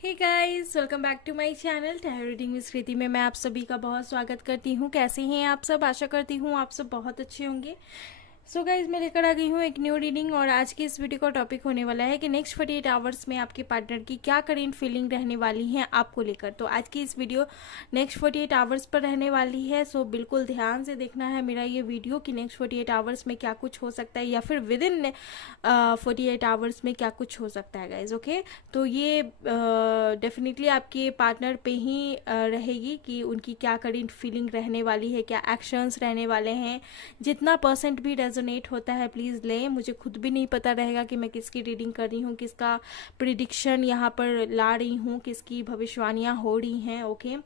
Hey guys, welcome back to my channel tarot reading with Kriti में मैं आप सभी का बहुत स्वागत करती हूँ। कैसे हैं आप सब? आशा करती हूँ आप सब बहुत अच्छे होंगे। सो गाइज, मैं लेकर आ गई हूँ एक न्यू रीडिंग और आज की इस वीडियो का टॉपिक होने वाला है कि नेक्स्ट 48 आवर्स में आपके पार्टनर की क्या करेंट फीलिंग रहने वाली है आपको लेकर। तो आज की इस वीडियो नेक्स्ट 48 आवर्स पर रहने वाली है। सो बिल्कुल ध्यान से देखना है मेरा ये वीडियो कि नेक्स्ट 48 आवर्स में क्या कुछ हो सकता है या फिर विद इन 48 आवर्स में क्या कुछ हो सकता है गाइज। ओके, तो ये डेफिनेटली आपके पार्टनर पे ही रहेगी कि उनकी क्या करेंट फीलिंग रहने वाली है, क्या एक्शंस रहने वाले हैं। जितना परसेंट भी रेजोनेट होता है प्लीज़ लें। मुझे खुद भी नहीं पता रहेगा कि मैं किसकी रीडिंग कर रही हूँ, किसका प्रिडिक्शन यहाँ पर ला रही हूँ, किसकी भविष्यवाणियाँ हो रही हैं। ओके,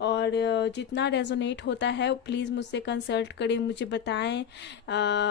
और जितना रेजोनेट होता है प्लीज़ मुझसे कंसल्ट करें, मुझे बताएं।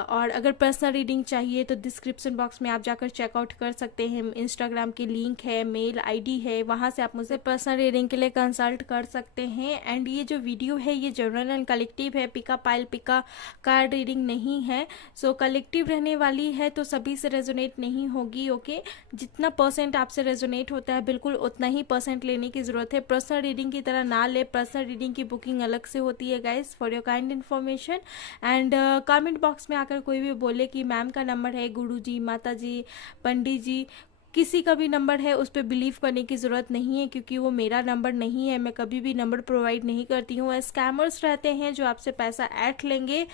और अगर पर्सनल रीडिंग चाहिए तो डिस्क्रिप्शन बॉक्स में आप जाकर चेकआउट कर सकते हैं। इंस्टाग्राम की लिंक है, मेल आईडी है, वहाँ से आप मुझसे पर्सनल रीडिंग के लिए कंसल्ट कर सकते हैं। एंड ये जो वीडियो है ये जनरल एंड कलेक्टिव है, पिका पाइल पिका कार्ड रीडिंग नहीं है। सो कलेक्टिव रहने वाली है तो सभी से रेजोनेट नहीं होगी। ओके, जितना परसेंट आपसे रेजोनेट होता है बिल्कुल उतना ही परसेंट लेने की ज़रूरत है। पर्सनल रीडिंग की तरह ना ले, पर्सनल रीडिंग की बुकिंग अलग से होती है guys, for your kind information. And comment box में आकर कोई भी बोले कि मैम का नंबर है, गुरु जी, माता जी, पंडित जी, किसी का भी नंबर है, उस पर बिलीव करने की ज़रूरत नहीं है क्योंकि वो मेरा नंबर नहीं है। मैं कभी भी नंबर प्रोवाइड नहीं करती हूँ। स्कैमर्स रहते हैं जो आपसे पैसा ऐंठ लेंगे,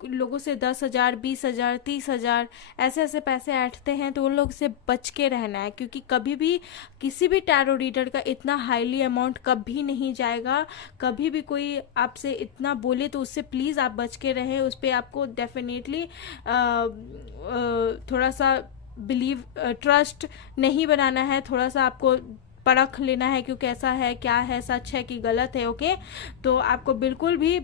लोगों से 10,000, 20,000, 30,000 ऐसे ऐसे पैसे ऐंठते हैं, तो उन लोग से बच के रहना है क्योंकि कभी भी किसी भी टैरो रीडर का इतना हाईली अमाउंट कभी नहीं जाएगा। कभी भी कोई आपसे इतना बोले तो उससे प्लीज़ आप बच के रहें। उस पर आपको डेफिनेटली थोड़ा सा बिलीव, ट्रस्ट नहीं बनाना है। थोड़ा सा आपको परख लेना है क्योंकि कैसा है, क्या है, सच है कि गलत है। ओके, तो आपको बिल्कुल भी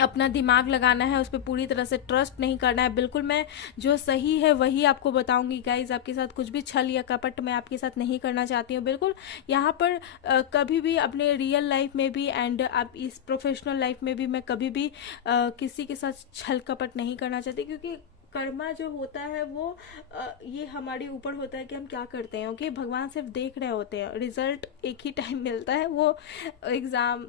अपना दिमाग लगाना है, उस पर पूरी तरह से ट्रस्ट नहीं करना है। बिल्कुल मैं जो सही है वही आपको बताऊंगी गाइज। आपके साथ कुछ भी छल या कपट मैं आपके साथ नहीं करना चाहती हूँ। बिल्कुल यहाँ पर कभी भी अपने रियल लाइफ में भी एंड आप इस प्रोफेशनल लाइफ में भी मैं कभी भी किसी के साथ छल कपट नहीं करना चाहती क्योंकि कर्मा जो होता है वो ये हमारे ऊपर होता है कि हम क्या करते हैं। ओके, भगवान सिर्फ देख रहे होते हैं, रिजल्ट एक ही टाइम मिलता है, वो एग्ज़ाम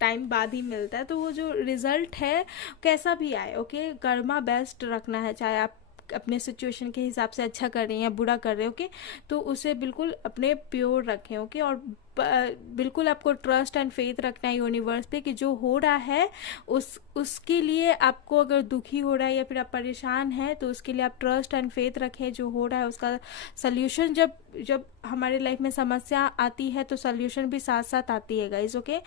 टाइम बाद ही मिलता है। तो वो जो रिजल्ट है कैसा भी आए, ओके, कर्मा बेस्ट रखना है। चाहे आप अपने सिचुएशन के हिसाब से अच्छा कर रहे हैं या बुरा कर रहे हैं, ओके, तो उसे बिल्कुल अपने प्योर रखें। ओके, और बिल्कुल आपको ट्रस्ट एंड फेथ रखना है यूनिवर्स पे कि जो हो रहा है उसके लिए आपको, अगर दुखी हो रहा है या फिर आप परेशान हैं तो उसके लिए आप ट्रस्ट एंड फेथ रखें। जो हो रहा है उसका सल्यूशन, जब जब हमारे लाइफ में समस्या आती है तो सल्यूशन भी साथ साथ आती है गाइज। ओके,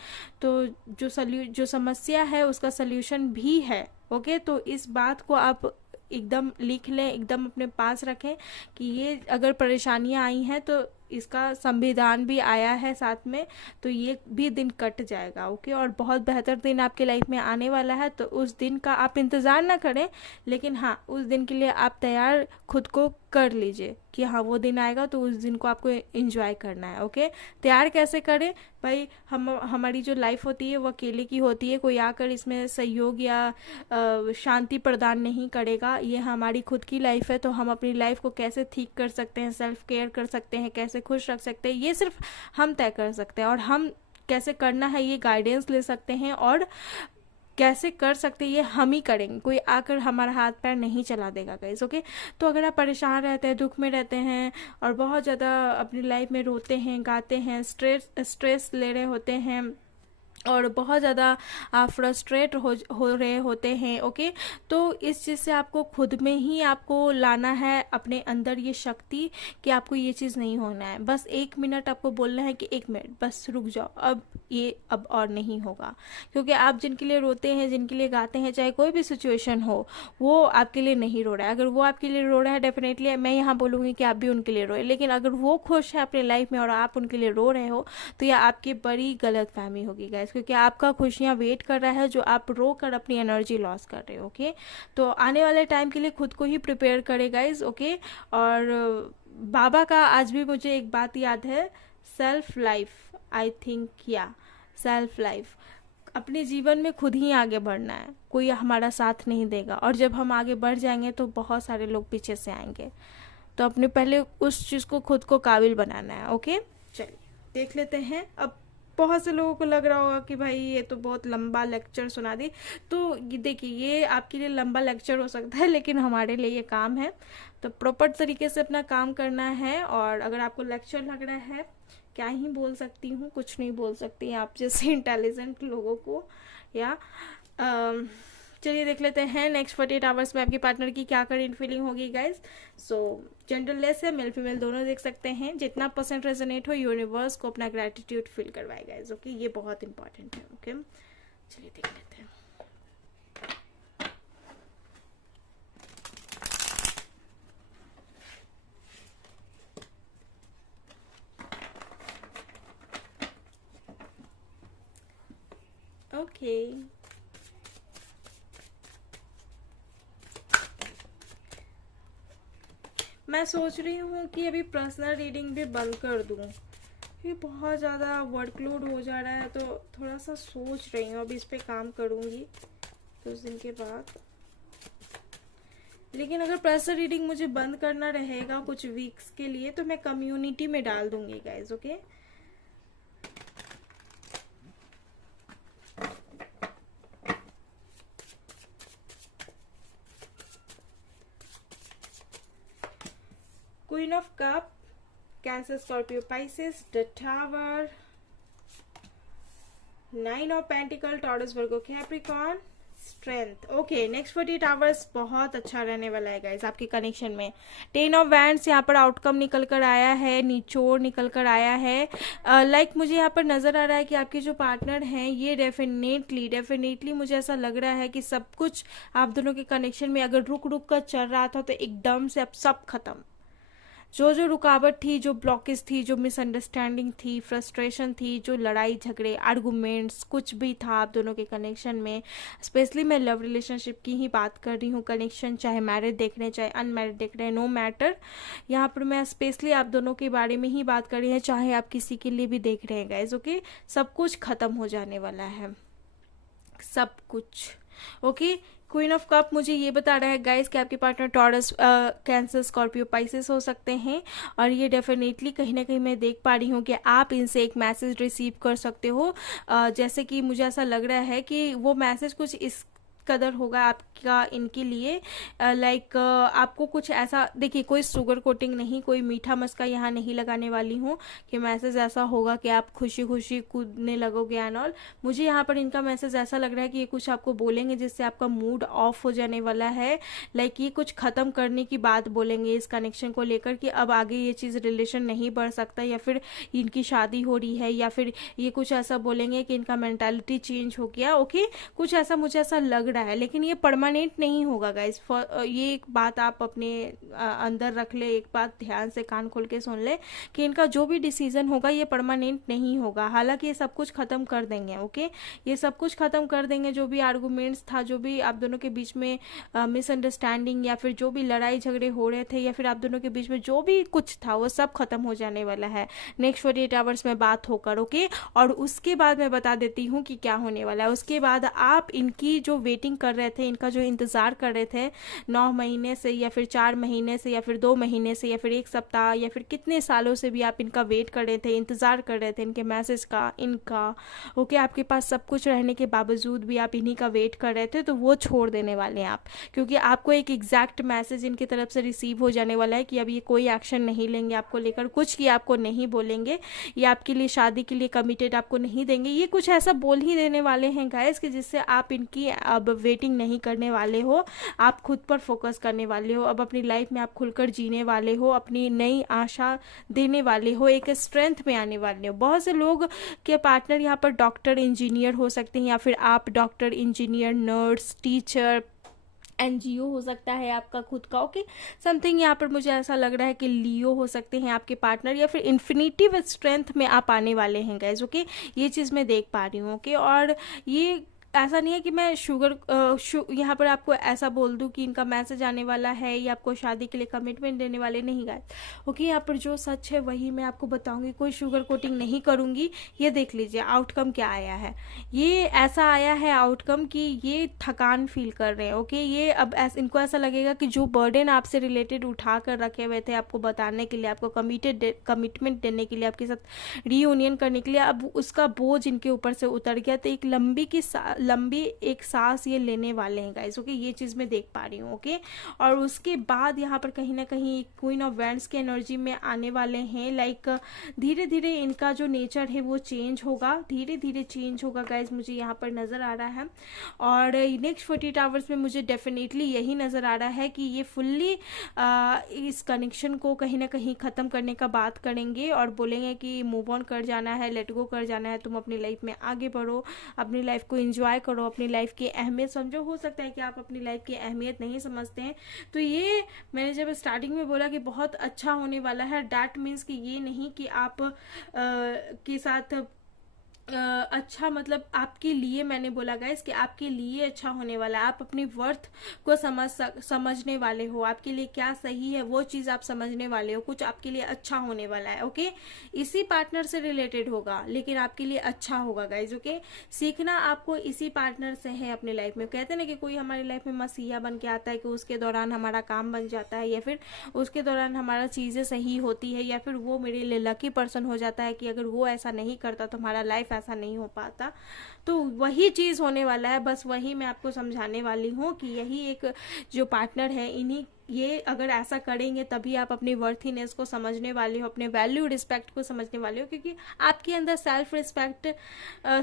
तो जो समस्या है उसका सल्यूशन भी है। ओके, तो इस बात को आप एकदम लिख लें, एकदम अपने पास रखें कि ये अगर परेशानियां आई हैं तो इसका संविधान भी आया है साथ में, तो ये भी दिन कट जाएगा। ओके, और बहुत बेहतर दिन आपके लाइफ में आने वाला है। तो उस दिन का आप इंतज़ार ना करें, लेकिन हाँ उस दिन के लिए आप तैयार खुद को कर लीजिए कि हाँ वो दिन आएगा तो उस दिन को आपको एंजॉय करना है। ओके, तैयार कैसे करें भाई? हमारी जो लाइफ होती है वो अकेले की होती है, कोई आकर इसमें सहयोग या शांति प्रदान नहीं करेगा। ये हमारी खुद की लाइफ है, तो हम अपनी लाइफ को कैसे ठीक कर सकते हैं, सेल्फ केयर कर सकते हैं, कैसे खुश रख सकते हैं, ये सिर्फ हम तय कर सकते हैं। और हम कैसे करना है ये गाइडेंस ले सकते हैं, और कैसे कर सकते हैं ये हम ही करेंगे, कोई आकर हमारा हाथ पैर नहीं चला देगा गाइस। ओके, तो अगर आप परेशान रहते हैं, दुख में रहते हैं और बहुत ज़्यादा अपनी लाइफ में रोते हैं, गाते हैं, स्ट्रेस ले रहे होते हैं और बहुत ज़्यादा फ्रस्ट्रेट हो रहे होते हैं, ओके, तो इस चीज़ से आपको खुद में ही आपको लाना है अपने अंदर ये शक्ति कि आपको ये चीज़ नहीं होना है। बस 1 मिनट आपको बोलना है कि 1 मिनट बस रुक जाओ, अब और नहीं होगा। क्योंकि आप जिनके लिए रोते हैं, जिनके लिए गाते हैं, चाहे कोई भी सिचुएशन हो, वो आपके लिए नहीं रो रहा है। अगर वो आपके लिए रो रहा है, डेफिनेटली मैं यहाँ बोलूँगी कि आप भी उनके लिए रोए। लेकिन अगर वो खुश है अपने लाइफ में और आप उनके लिए रो रहे हो तो यह आपकी बड़ी गलत फहमी होगी गाइस, क्योंकि आपका खुशियाँ वेट कर रहा है जो आप रो कर अपनी एनर्जी लॉस कर रहे हो। ओके, तो आने वाले टाइम के लिए खुद को ही प्रिपेयर करें गाइस। ओके, और बाबा का आज भी मुझे एक बात याद है, सेल्फ लाइफ, आई थिंक, या सेल्फ लाइफ, अपने जीवन में खुद ही आगे बढ़ना है, कोई हमारा साथ नहीं देगा। और जब हम आगे बढ़ जाएंगे तो बहुत सारे लोग पीछे से आएंगे, तो अपने पहले उस चीज़ को खुद को काबिल बनाना है। ओके, चलिए देख लेते हैं। अब बहुत से लोगों को लग रहा होगा कि भाई ये तो बहुत लंबा लेक्चर सुना दी, तो देखिए ये आपके लिए लंबा लेक्चर हो सकता है, लेकिन हमारे लिए ये काम है, तो प्रॉपर तरीके से अपना काम करना है। और अगर आपको लेक्चर लग रहा है, क्या ही बोल सकती हूँ, कुछ नहीं बोल सकती आप जैसे इंटेलिजेंट लोगों को। या चलिए देख लेते हैं नेक्स्ट 48 आवर्स में आपके पार्टनर की क्या करंट फीलिंग होगी गाइज। सो जेंडरलेस है, मेल फीमेल दोनों देख सकते हैं। जितना परसेंट रेजोनेट हो यूनिवर्स को अपना ग्रेटिट्यूड फील करवाएगा गाइज। ओके, ये बहुत इंपॉर्टेंट है। ओके चलिए देख लेते हैं। ओके मैं सोच रही हूँ कि अभी पर्सनल रीडिंग भी बंद कर दूँ, ये बहुत ज़्यादा वर्कलोड हो जा रहा है, तो थोड़ा सा सोच रही हूँ अभी इस पे काम करूँगी कुछ दिन के बाद। लेकिन अगर पर्सनल रीडिंग मुझे बंद करना रहेगा कुछ वीक्स के लिए, तो मैं कम्युनिटी में डाल दूँगी guys. Okay queen of cup, cancer, Scorpio, Pisces, the tower, 9 of pentacle, taurus, Virgo, Capricorn, strength. Okay next 48 hours बहुत अच्छा रहने वाला है गाइज आपके कनेक्शन में। 10 ऑफ वैंड्स यहाँ पर आउटकम निकल कर आया है, निचोड़ निकल कर आया है। लाइक मुझे यहाँ पर नज़र आ रहा है कि आपके जो पार्टनर हैं ये डेफिनेटली मुझे ऐसा लग रहा है कि सब कुछ आप दोनों के कनेक्शन में अगर रुक रुक कर चल रहा था, तो एकदम से अब सब खत्म। जो जो रुकावट थी, जो ब्लॉकेज थी, जो मिसअंडरस्टैंडिंग थी, फ्रस्ट्रेशन थी, जो लड़ाई झगड़े आर्गूमेंट्स कुछ भी था आप दोनों के कनेक्शन में, स्पेशली मैं लव रिलेशनशिप की ही बात कर रही हूँ। कनेक्शन चाहे मैरिड देख रहे हैं चाहे अनमैरिड देख रहे हैं, नो मैटर, यहाँ पर मैं स्पेशली आप दोनों के बारे में ही बात कर रही हूँ, चाहे आप किसी के लिए भी देख रहे हैं गाइज। ओके सब कुछ खत्म हो जाने वाला है, सब कुछ। ओके क्वीन ऑफ कप मुझे ये बता रहा है गाइस कि आपके partner taurus, cancer, Scorpio, Pisces हो सकते हैं। और ये डेफिनेटली कहीं ना कहीं मैं देख पा रही हूँ कि आप इनसे एक मैसेज रिसीव कर सकते हो। जैसे कि मुझे ऐसा लग रहा है कि वो मैसेज कुछ इस कदर होगा आपका इनके लिए, लाइक आपको कुछ ऐसा, देखिए कोई शुगर कोटिंग नहीं, कोई मीठा मस्का यहाँ नहीं लगाने वाली हूँ कि मैसेज ऐसा होगा कि आप खुशी खुशी कूदने लगोगे एंड ऑल। मुझे यहाँ पर इनका मैसेज ऐसा लग रहा है कि ये कुछ आपको बोलेंगे जिससे आपका मूड ऑफ हो जाने वाला है। लाइक ये कुछ ख़त्म करने की बात बोलेंगे इस कनेक्शन को लेकर कि अब आगे ये चीज़ रिलेशन नहीं बढ़ सकता, या फिर इनकी शादी हो रही है, या फिर ये कुछ ऐसा बोलेंगे कि इनका मेंटालिटी चेंज हो गया। ओके कुछ ऐसा मुझे ऐसा लग रहा है, लेकिन ये परमानेंट नहीं होगा गाइस। ये एक बात आप अपने अंदर रख ले, एक बात ध्यान से कान खोल के सुन ले कि इनका जो भी डिसीजन होगा ये परमानेंट नहीं होगा। हालांकि ये सब कुछ खत्म कर देंगे। ओके ये सब कुछ खत्म कर देंगे, जो भी आर्गूमेंट्स था, जो भी आप दोनों के बीच में मिसअंडरस्टैंडिंग या फिर जो भी लड़ाई झगड़े हो रहे थे, या फिर आप दोनों के बीच में जो भी कुछ था, वो सब खत्म हो जाने वाला है नेक्स्ट 48 आवर्स में बात होकर। ओके और उसके बाद मैं बता देती हूँ कि क्या होने वाला है। उसके बाद आप इनकी जो वेटिंग कर रहे थे, इनका जो इंतज़ार कर रहे थे 9 महीने से, या फिर 4 महीने से, या फिर 2 महीने से, या फिर 1 सप्ताह, या फिर कितने सालों से भी आप इनका वेट कर रहे थे, इंतज़ार कर रहे थे इनके मैसेज का, इनका। ओके आपके पास सब कुछ रहने के बावजूद भी आप इन्हीं का वेट कर रहे थे, तो वो छोड़ देने वाले हैं आप, क्योंकि आपको एक एग्जैक्ट मैसेज इनकी तरफ से रिसीव हो जाने वाला है कि अब ये कोई एक्शन नहीं लेंगे आपको लेकर, कुछ की आपको नहीं बोलेंगे, ये आपके लिए शादी के लिए कमिटेड आपको नहीं देंगे। ये कुछ ऐसा बोल ही देने वाले हैं गाइस कि जिससे आप इनकी अब वेटिंग नहीं करने वाले हो, आप खुद पर फोकस करने वाले हो, अब अपनी लाइफ में आप खुलकर जीने वाले हो, अपनी नई आशा देने वाले हो, एक स्ट्रेंथ में आने वाले हो। बहुत से लोग के पार्टनर यहाँ पर डॉक्टर, इंजीनियर हो सकते हैं, या फिर आप doctor, engineer, nurse, teacher, NGO हो सकता है आपका खुद का। ओके समथिंग यहाँ पर मुझे ऐसा लग रहा है कि लियो हो सकते हैं आपके पार्टनर, या फिर इन्फिनिटी विद स्ट्रेंथ में आप आने वाले हैं गाइज। ओके ये चीज़ मैं देख पा रही हूँ। ओके और ये ऐसा नहीं है कि मैं यहाँ पर आपको ऐसा बोल दूं कि इनका मैसेज आने वाला है या आपको शादी के लिए कमिटमेंट देने वाले, नहीं गाइस। ओके, यहाँ पर जो सच है वही मैं आपको बताऊंगी, कोई शुगर कोटिंग नहीं करूंगी। ये देख लीजिए आउटकम क्या आया है। ये ऐसा आया है आउटकम कि ये थकान फील कर रहे हैं। ओके, ये अब इनको ऐसा लगेगा कि जो बर्डन आपसे रिलेटेड उठा कर रखे हुए थे आपको बताने के लिए, आपको कमिटमेंट देने के लिए, आपके साथ रीयूनियन करने के लिए, अब उसका बोझ इनके ऊपर से उतर गया। तो एक लंबी एक सांस ये लेने वाले हैं गाइस। ओके, ये चीज़ मैं देख पा रही हूँ। ओके, और उसके बाद यहाँ पर कहीं ना कहीं क्वीन ऑफ वैंड्स की एनर्जी में आने वाले हैं। लाइक धीरे धीरे इनका जो नेचर है वो चेंज होगा, धीरे धीरे चेंज होगा गाइस, मुझे यहाँ पर नज़र आ रहा है। और नेक्स्ट 48 आवर्स में मुझे डेफिनेटली यही नज़र आ रहा है कि ये फुल्ली इस कनेक्शन को कहीं ना कहीं ख़त्म करने का बात करेंगे और बोलेंगे कि मूव ऑन कर जाना है, लेट गो कर जाना है, तुम अपनी लाइफ में आगे बढ़ो, अपनी लाइफ को एंजॉय करो, अपनी लाइफ की अहमियत समझो। हो सकता है कि आप अपनी लाइफ की अहमियत नहीं समझते हैं, तो ये मैंने जब स्टार्टिंग में बोला कि बहुत अच्छा होने वाला है, डैट मीन्स कि ये नहीं कि आप के साथ अच्छा, मतलब आपके लिए मैंने बोला गाइस कि आपके लिए अच्छा होने वाला है। आप अपनी वर्थ को समझने वाले हो, आपके लिए क्या सही है वो चीज़ आप समझने वाले हो, कुछ आपके लिए अच्छा होने वाला है। ओके, इसी पार्टनर से रिलेटेड होगा लेकिन आपके लिए अच्छा होगा गाइस। ओके, सीखना आपको इसी पार्टनर से है अपने लाइफ में। कहते हैं ना कि कोई हमारी लाइफ में मसीहा बन के आता है कि उसके दौरान हमारा काम बन जाता है, या फिर उसके दौरान हमारा चीज़ें सही होती है, या फिर वो मेरे लिए लकी पर्सन हो जाता है कि अगर वो ऐसा नहीं करता तो हमारा लाइफ ऐसा नहीं हो पाता। तो वही चीज़ होने वाला है, बस वही मैं आपको समझाने वाली हूँ कि यही एक जो पार्टनर है, इन्हीं ये अगर ऐसा करेंगे तभी आप अपनी वर्थीनेस को समझने वाले हो, अपने वैल्यू रिस्पेक्ट को समझने वाले हो। क्योंकि आपके अंदर सेल्फ रिस्पेक्ट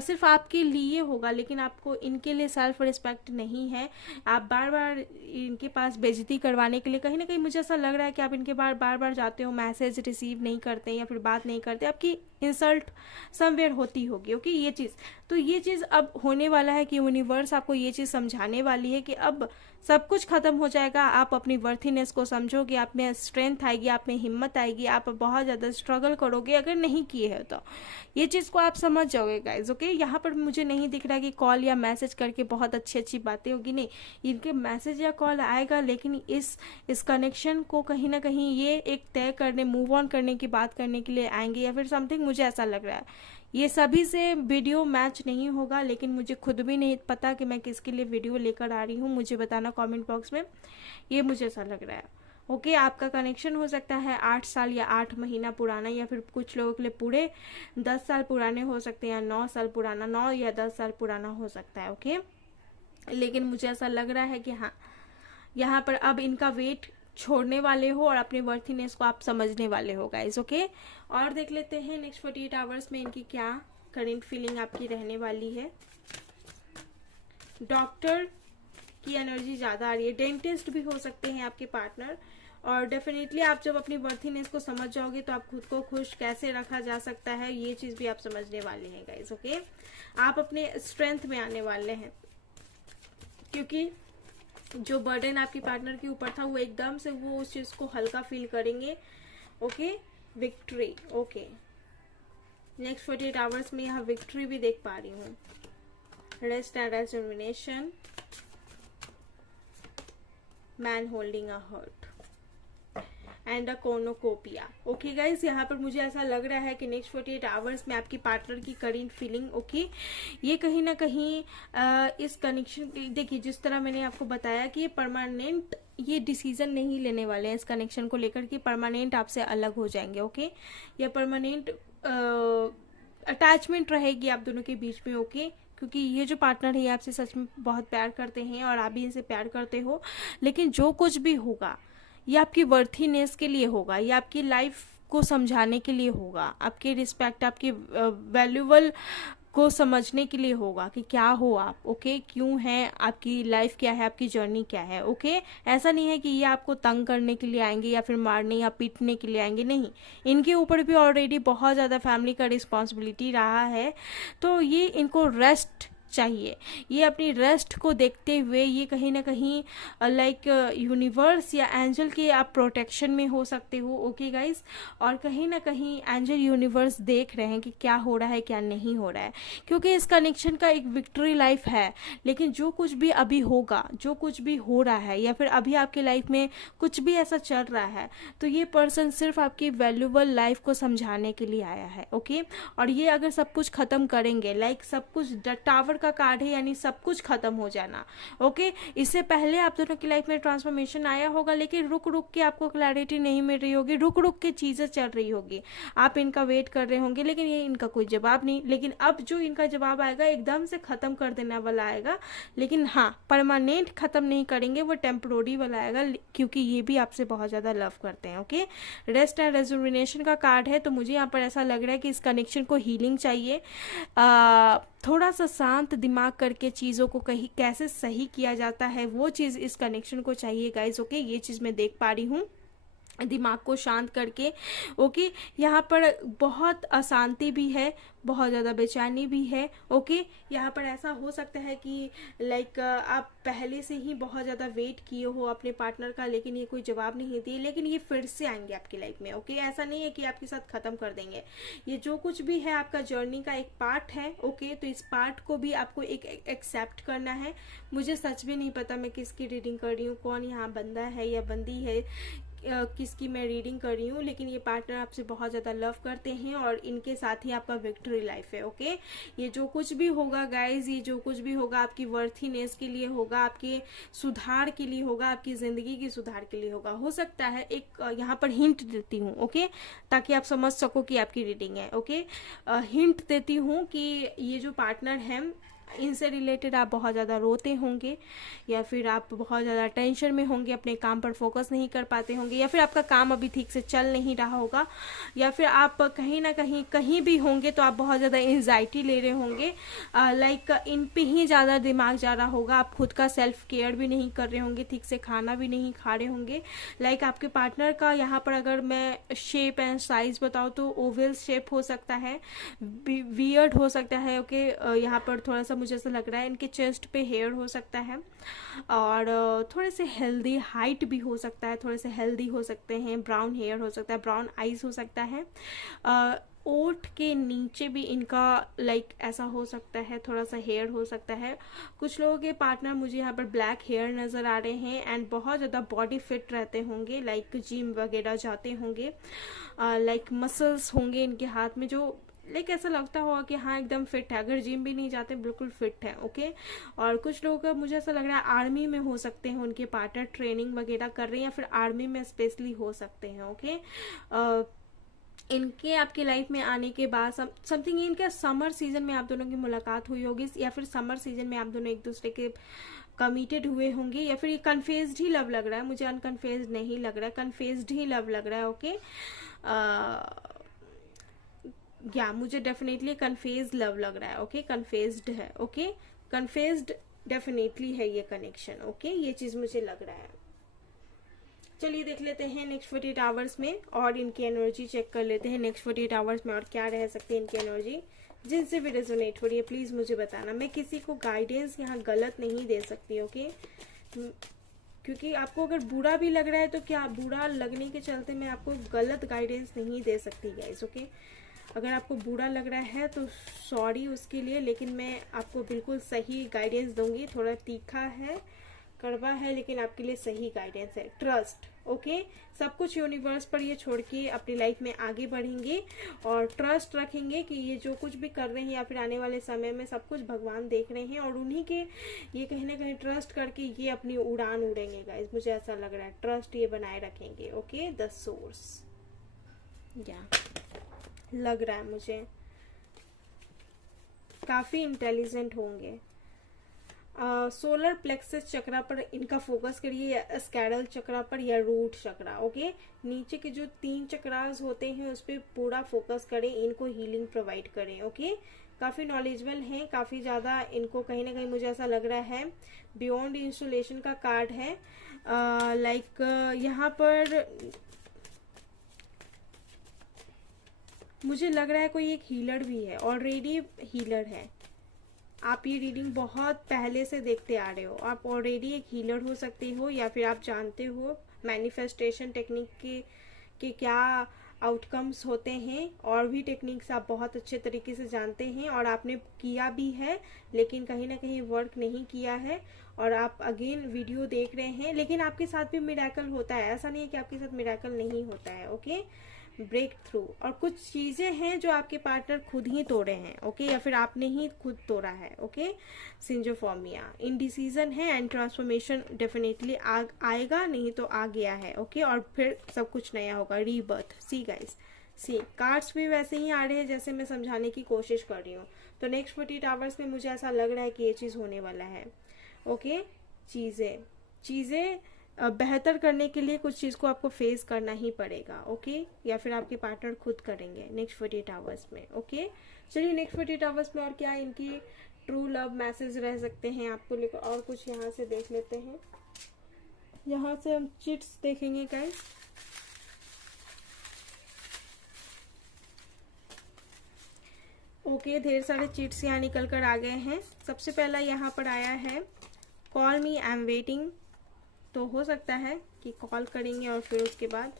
सिर्फ आपके लिए होगा, लेकिन आपको इनके लिए सेल्फ रिस्पेक्ट नहीं है। आप बार बार इनके पास बेइज्जती करवाने के लिए, कहीं ना कहीं मुझे ऐसा लग रहा है कि आप इनके बार बार जाते हो, मैसेज रिसीव नहीं करते या फिर बात नहीं करते, आपकी इंसल्ट समवेयर होती होगी। ओके, ये चीज़, तो ये चीज़ अब होने वाला है कि यूनिवर्स आपको ये चीज़ समझाने वाली है कि अब सब कुछ खत्म हो जाएगा। आप अपनी वर्थीनेस को समझोगे, आप में स्ट्रेंथ आएगी, आप में हिम्मत आएगी, आप बहुत ज़्यादा स्ट्रगल करोगे अगर नहीं किए है तो ये चीज़ को आप समझ जाओगे गाइज। ओके, यहाँ पर मुझे नहीं दिख रहा कि कॉल या मैसेज करके बहुत अच्छी बातें होगी, नहीं, इनके मैसेज या कॉल आएगा, लेकिन इस कनेक्शन को कहीं ना कहीं ये एक तय करने, मूव ऑन करने की बात करने के लिए आएंगे या फिर समथिंग, मुझे ऐसा लग रहा है। ये सभी से वीडियो मैच नहीं होगा, लेकिन मुझे खुद भी नहीं पता कि मैं किसके लिए वीडियो लेकर आ रही हूँ, मुझे बताना कमेंट बॉक्स में। ये मुझे ऐसा लग रहा है। ओके, आपका कनेक्शन हो सकता है 8 साल या 8 महीना पुराना, या फिर कुछ लोगों के लिए पूरे 10 साल पुराने हो सकते हैं, या 9 साल पुराना, 9 या 10 साल पुराना हो सकता है। ओके, लेकिन मुझे ऐसा लग रहा है कि हाँ, यहाँ पर अब इनका वेट छोड़ने वाले हो और अपनी वर्थीनेस को आप समझने वाले हो गाइस। ओके, और देख लेते हैं नेक्स्ट 48 आवर्स में इनकी क्या करंट फीलिंग आपकी रहने वाली है। डॉक्टर की एनर्जी ज़्यादा आ रही है, डेंटिस्ट भी हो सकते हैं आपके पार्टनर, और डेफिनेटली आप जब अपनी वर्थीनेस को समझ जाओगे तो आप खुद को खुश कैसे रखा जा सकता है ये चीज़ भी आप समझने वाले हैं गाइस। ओके, आप अपने स्ट्रेंथ में आने वाले हैं, क्योंकि जो बर्डन आपके पार्टनर के ऊपर था वो एकदम से वो उस चीज़ को हल्का फील करेंगे। Okay, victory. Okay, next 48 hours में यहाँ विक्ट्री भी देख पा रही हूँ। Rest and resonation, man holding a heart and a cornucopia. Okay guys, यहाँ पर मुझे ऐसा लग रहा है कि नेक्स्ट 48 आवर्स में आपकी पार्टनर की करंट फीलिंग, ओके, ये कहीं ना कहीं इस कनेक्शन, देखिए जिस तरह मैंने आपको बताया कि ये परमानेंट, ये डिसीजन नहीं लेने वाले हैं इस कनेक्शन को लेकर कि परमानेंट आपसे अलग हो जाएंगे। ओके, या परमानेंट अटैचमेंट रहेगी आप दोनों के बीच में। ओके, क्योंकि ये जो पार्टनर है ये आपसे सच में बहुत प्यार करते हैं और आप भी इनसे प्यार करते हो, लेकिन जो कुछ भी होगा ये आपकी वर्थीनेस के लिए होगा, ये आपकी लाइफ को समझाने के लिए होगा, आपकी रिस्पेक्ट, आपकी वैल्यूबल को समझने के लिए होगा कि क्या हो आप। ओके, क्यों है, आपकी लाइफ क्या है, आपकी जर्नी क्या है। ओके, ऐसा नहीं है कि ये आपको तंग करने के लिए आएंगे या फिर मारने या पीटने के लिए आएंगे, नहीं, इनके ऊपर भी ऑलरेडी बहुत ज़्यादा फैमिली का रिस्पॉन्सिबिलिटी रहा है, तो ये इनको रेस्ट चाहिए। ये अपनी रेस्ट को देखते हुए ये कहीं ना कहीं लाइक यूनिवर्स या एंजल के आप प्रोटेक्शन में हो सकते हो। ओके गाइस, और कहीं ना कहीं एंजल यूनिवर्स देख रहे हैं कि क्या हो रहा है क्या नहीं हो रहा है, क्योंकि इस कनेक्शन का एक विक्ट्री लाइफ है। लेकिन जो कुछ भी अभी होगा, जो कुछ भी हो रहा है, या फिर अभी आपके लाइफ में कुछ भी ऐसा चल रहा है, तो ये पर्सन सिर्फ आपकी वैल्यूबल लाइफ को समझाने के लिए आया है। ओके, और ये अगर सब कुछ खत्म करेंगे, लाइक सब कुछ टावर का कार्ड है, यानी सब कुछ खत्म हो जाना। ओके, इससे पहले आप दोनों की लाइफ में ट्रांसफॉर्मेशन आया होगा, लेकिन रुक रुक के आपको क्लैरिटी नहीं मिल रही होगी, रुक रुक के चीजें चल रही होगी, आप इनका वेट कर रहे होंगे, लेकिन ये इनका कोई जवाब नहीं। लेकिन अब जो इनका जवाब आएगा एकदम से खत्म कर देने वाला आएगा, लेकिन हाँ, परमानेंट खत्म नहीं करेंगे, वो टेम्परोरी वाला आएगा, क्योंकि ये भी आपसे बहुत ज्यादा लव करते हैं। ओके, रेस्ट एंड रेजुविनेशन का कार्ड है, तो मुझे यहाँ पर ऐसा लग रहा है कि इस कनेक्शन को हीलिंग चाहिए। थोड़ा सा शांत दिमाग करके चीज़ों को कहीं कैसे सही किया जाता है, वो चीज़ इस कनेक्शन को चाहिए गाइज। ओके, ये चीज़ मैं देख पा रही हूँ, दिमाग को शांत करके। ओके, यहाँ पर बहुत अशांति भी है, बहुत ज़्यादा बेचैनी भी है। ओके, यहाँ पर ऐसा हो सकता है कि लाइक आप पहले से ही बहुत ज़्यादा वेट किए हो अपने पार्टनर का, लेकिन ये कोई जवाब नहीं दिए, लेकिन ये फिर से आएंगे आपकी लाइफ में। ओके, ऐसा नहीं है कि आपके साथ ख़त्म कर देंगे, ये जो कुछ भी है आपका जर्नी का एक पार्ट है। ओके, तो इस पार्ट को भी आपको एक एक्सेप्ट करना है। मुझे सच में नहीं पता मैं किसकी रीडिंग कर रही हूँ, कौन यहाँ बंदा है या बंदी है, किसकी मैं रीडिंग कर रही हूँ, लेकिन ये पार्टनर आपसे बहुत ज़्यादा लव करते हैं और इनके साथ ही आपका विक्ट्री लाइफ है। ओके, ये जो कुछ भी होगा गाइज, ये जो कुछ भी होगा आपकी वर्थीनेस के लिए होगा, आपके सुधार के लिए होगा, आपकी ज़िंदगी के सुधार के लिए होगा। हो सकता है एक यहाँ पर हिंट देती हूँ, ओके, ताकि आप समझ सको कि आपकी रीडिंग है। ओके, हिंट देती हूँ कि ये जो पार्टनर है, इनसे रिलेटेड आप बहुत ज़्यादा रोते होंगे, या फिर आप बहुत ज़्यादा टेंशन में होंगे, अपने काम पर फोकस नहीं कर पाते होंगे, या फिर आपका काम अभी ठीक से चल नहीं रहा होगा, या फिर आप कहीं ना कहीं कहीं भी होंगे तो आप बहुत ज़्यादा एंजाइटी ले रहे होंगे, लाइक इन पे ही ज़्यादा दिमाग जा रहा होगा, आप खुद का सेल्फ केयर भी नहीं कर रहे होंगे, ठीक से खाना भी नहीं खा रहे होंगे। लाइक आपके पार्टनर का यहाँ पर अगर मैं शेप एंड साइज बताऊँ तो ओवल शेप हो सकता है, वियर्ड हो सकता है। ओके, यहाँ पर थोड़ा सा मुझे ऐसा लग रहा है इनके चेस्ट पे हेयर हो सकता है, और थोड़े से हेल्दी हाइट भी हो सकता है, थोड़े से हेल्दी हो सकते हैं, ब्राउन हेयर हो सकता है, ब्राउन आईज हो सकता है, ओठ के नीचे भी इनका लाइक ऐसा हो सकता है, थोड़ा सा हेयर हो सकता है। कुछ लोगों के पार्टनर मुझे यहाँ पर ब्लैक हेयर नज़र आ रहे हैं, एंड बहुत ज़्यादा बॉडी फिट रहते होंगे, लाइक जिम वगैरह जाते होंगे, लाइक मसल्स होंगे इनके हाथ में, जो लाइक ऐसा लगता होगा कि हाँ एकदम फिट है, अगर जिम भी नहीं जाते बिल्कुल फिट है। ओके, और कुछ लोगों का मुझे ऐसा लग रहा है आर्मी में हो सकते हैं उनके पार्टनर, ट्रेनिंग वगैरह कर रहे हैं, या फिर आर्मी में स्पेशली हो सकते हैं। ओके, इनके आपकी लाइफ में आने के बाद समथिंग इनके समर सीजन में आप दोनों की मुलाकात हुई होगी, या फिर समर सीजन में आप दोनों एक दूसरे के कमिटेड हुए होंगे, या फिर ये कन्फेस्ड ही लव लग रहा है, मुझे अनकन्फेस्ड नहीं लग रहा है, कन्फेस्ड ही लव लग रहा है। ओके, या मुझे डेफिनेटली कन्फेस्ड लव लग रहा है। ओके, कन्फेस्ड है। ओके, कन्फेस्ड डेफिनेटली है ये कनेक्शन। ओके, ये चीज मुझे लग रहा है। चलिए देख लेते हैं नेक्स्ट 48 आवर्स में, और इनकी एनर्जी चेक कर लेते हैं नेक्स्ट 48 आवर्स में और क्या रह सकती है इनकी एनर्जी। जिनसे भी रेजोनेट हो रही है प्लीज मुझे बताना, मैं किसी को गाइडेंस यहाँ गलत नहीं दे सकती। ओके, क्योंकि आपको अगर बुरा भी लग रहा है तो क्या, बुरा लगने के चलते मैं आपको गलत गाइडेंस नहीं दे सकती गाइस। ओके, अगर आपको बुरा लग रहा है तो सॉरी उसके लिए, लेकिन मैं आपको बिल्कुल सही गाइडेंस दूंगी। थोड़ा तीखा है, कड़वा है, लेकिन आपके लिए सही गाइडेंस है। ट्रस्ट। ओके, सब कुछ यूनिवर्स पर ये छोड़ के अपनी लाइफ में आगे बढ़ेंगे और ट्रस्ट रखेंगे कि ये जो कुछ भी कर रहे हैं या फिर आने वाले समय में सब कुछ भगवान देख रहे हैं, और उन्हीं के ये कहीं ना कहीं ट्रस्ट करके ये अपनी उड़ान उड़ेंगे गाइस, मुझे ऐसा लग रहा है। ट्रस्ट ये बनाए रखेंगे। ओके, द सोर्स या लग रहा है मुझे काफी इंटेलिजेंट होंगे। सोलर प्लेक्सस चक्रा पर इनका फोकस करिए, या स्कैरल चक्रा पर, या रूट चक्रा। ओके, नीचे के जो 3 चक्रास होते हैं उस पर पूरा फोकस करें, इनको हीलिंग प्रोवाइड करें। ओके, काफी नॉलेजेबल हैं, काफी ज्यादा इनको कहीं ना कहीं मुझे ऐसा लग रहा है बियॉन्ड इंस्टॉलेशन का कार्ड है। लाइक यहाँ पर मुझे लग रहा है कोई एक हीलर भी है, ऑलरेडी हीलर है। आप ये रीडिंग बहुत पहले से देखते आ रहे हो, आप ऑलरेडी एक हीलर हो सकते हो, या फिर आप जानते हो मैनिफेस्टेशन टेक्निक के क्या आउटकम्स होते हैं, और भी टेक्निक्स आप बहुत अच्छे तरीके से जानते हैं और आपने किया भी है, लेकिन कहीं ना कहीं वर्क नहीं किया है और आप अगेन वीडियो देख रहे हैं, लेकिन आपके साथ भी मिरेकल होता है, ऐसा नहीं है कि आपके साथ मिरेकल नहीं होता है। ओके, ब्रेक थ्रू, और कुछ चीजें हैं जो आपके पार्टनर खुद ही तोड़े हैं, ओके, या फिर आपने ही खुद तोड़ा है। ओके, सिंजोफॉर्मिया, इनडिसीजन है एंड ट्रांसफॉर्मेशन डेफिनेटली आएगा, नहीं तो आ गया है। ओके, और फिर सब कुछ नया होगा, रीबर्थ। सी गाइस, सी कार्ड्स भी वैसे ही आ रहे हैं जैसे मैं समझाने की कोशिश कर रही हूँ। तो नेक्स्ट 48 आवर्स में मुझे ऐसा लग रहा है कि ये चीज होने वाला है। ओके, चीजें बेहतर करने के लिए कुछ चीज को आपको फेस करना ही पड़ेगा। ओके, या फिर आपके पार्टनर खुद करेंगे नेक्स्ट 48 आवर्स में। ओके, चलिए नेक्स्ट 48 आवर्स में और क्या इनकी ट्रू लव मैसेज रह सकते हैं आपको लेकर, और कुछ यहाँ से देख लेते हैं। यहाँ से हम चिट्स देखेंगे गाइस। ओके, ढेर सारे चिट्स यहाँ निकल कर आ गए हैं। सबसे पहला यहाँ पर आया है call me, I am waiting. तो हो सकता है कि कॉल करेंगे और फिर उसके बाद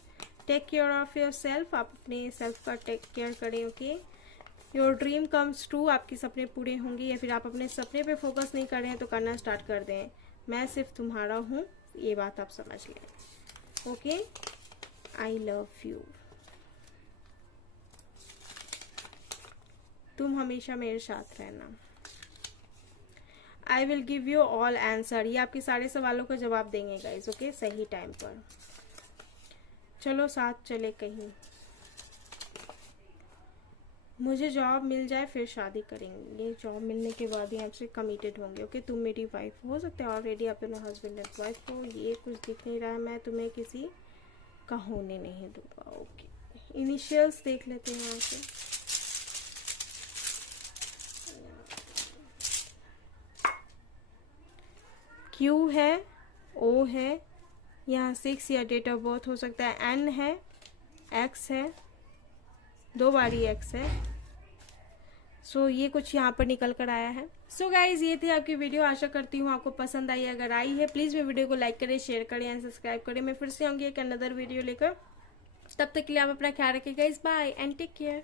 take care of yourself, आप अपने सेल्फ का टेक केयर करें। Okay, your dream comes true, आपके सपने पूरे होंगे, या फिर आप अपने सपने पे फोकस नहीं कर रहे हैं तो करना स्टार्ट कर दें। मैं सिर्फ तुम्हारा हूँ, ये बात आप समझ लें। ओके, आई लव यू, तुम हमेशा मेरे साथ रहना। I will give you all answer, ये आपके सारे सवालों का जवाब देंगे गाइस। ओके, सही टाइम पर। चलो साथ चले कहीं, मुझे जॉब मिल जाए फिर शादी करेंगे, जॉब मिलने के बाद ही आपसे कमिटेड होंगे। ओके, तुम मेरी वाइफ हो सकते हैं, ऑलरेडी आप दोनों हस्बैंड एंड वाइफ हो, ये कुछ दिख नहीं रहा है, मैं तुम्हें किसी का होने नहीं दूंगा। ओके, इनिशियल्स देख लेते हैं यहाँ से। क्यू है, ओ है, यहाँ 6 या डेट ऑफ बर्थ हो सकता है, एन है, एक्स है, 2 बारी एक्स है। सो ये कुछ यहाँ पर निकल कर आया है। सो गाइज, ये थी आपकी वीडियो, आशा करती हूँ आपको पसंद आई। अगर आई है प्लीज़ मेरे वीडियो को लाइक करें, शेयर करें एंड सब्सक्राइब करें। मैं फिर से आऊँगी एक अनदर वीडियो लेकर, तब तक के लिए आप अपना ख्याल रखिए guys, bye and take care.